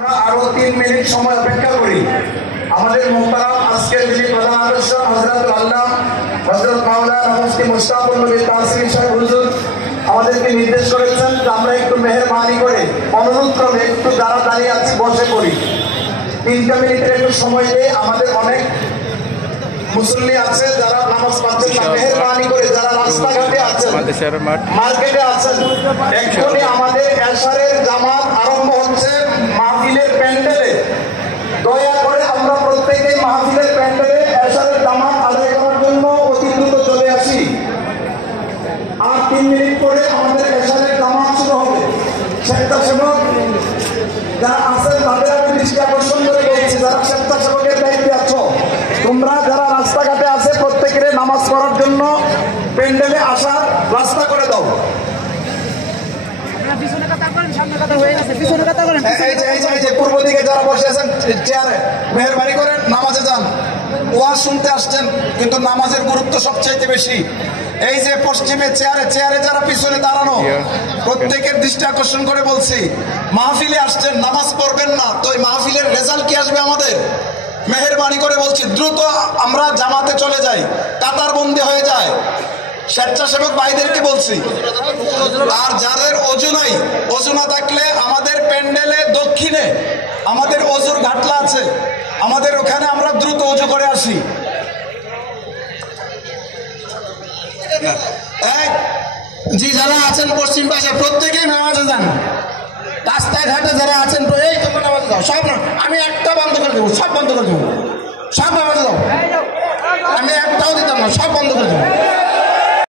আমরা আরো 3 মিনিট সময় অপেক্ষা করি। আমাদের মুহতারাম আজকের যিনি প্রধান আকর্ষণ হযরতুল আল্লাহ হযরত মাওলানা মুফতি মুশতাকুর নবী তাসির সাহেব হুজুর আমাদেরকে নির্দেশ করেছেন যে আমরা একটু মেহেরবানি করে অনুরোধ ক্রমে একটু যারা দাঁড়িয়ে আছি বসে পড়ি। 3 মিনিটের একটু সময় দিয়ে আমাদের অনেক মুসল্লি আছে যারা নামাজ পড়ছেন না, মেহেরবানি করে যারা রাস্তাঘাটে আছেন, মার্কেটে আছেন, এক্ষুনি আমাদের এশারের জামাত আরম্ভ হচ্ছে মাহফিলের প্যান্ডেলে। দয়া করে আমরা প্রত্যেকেই মাহফিলের প্যান্ডেলে এশারের জামাত আদায় করার জন্য অতি দ্রুত চলে আসি। আর 3 মিনিট পরে আমাদের এশারের জামাত শুরু হবে। স্বেচ্ছাসেবক যারা আছেন তাদের আমি দৃষ্টি আকর্ষণ করে বলছি, যারা স্বেচ্ছাসেবকের দায়িত্বে আছো, তোমরা যারা রাস্তাঘাটে আছে প্রত্যেকের নামাজ পড়ার জন্য প্যান্ডেলে আসার রাস্তা করে দাও। পূর্ব দিকে যারা বসে আছেন চেয়ারে, মেহেরবানি করে নামাজে যান। ওয়াজ শুনতে আসছেন কিন্তু নামাজের গুরুত্ব সবচাইতে বেশি। এই যে পশ্চিমে চেয়ারে যারা পিছনে দাঁড়ানো, প্রত্যেকের দৃষ্টি আকর্ষণ করে বলছি, মাহফিলে আসছেন নামাজ পড়বেন না তো এই মাহফিলের রেজাল্ট কি আসবে আমাদের? মেহেরবানি করে বলছি দ্রুত আমরা জামাতে চলে যাই, কাতার বন্দী হয়ে যায়। স্বেচ্ছাসেবক ভাইদেরকে বলছি, আর যাদের অজু নাই, অজু না থাকলে আমাদের প্যান্ডেলে দক্ষিণে আমাদের অজুর ঘাটলা আছে, আমাদের ওখানে আমরা দ্রুত অজু করে আসি। জি, যারা আছেন পশ্চিম পাশে প্রত্যেকেই নামাজে যান। রাস্তায় ঘাটে যারা আছেন এই তোমরা নামাজে যাও, সব। আমি একটা বন্ধ করে দেবো, সব বন্ধ করে দেবো, সব নামাজে যাও। আমি একটাও দিতাম না, সব বন্ধ করে দেবো।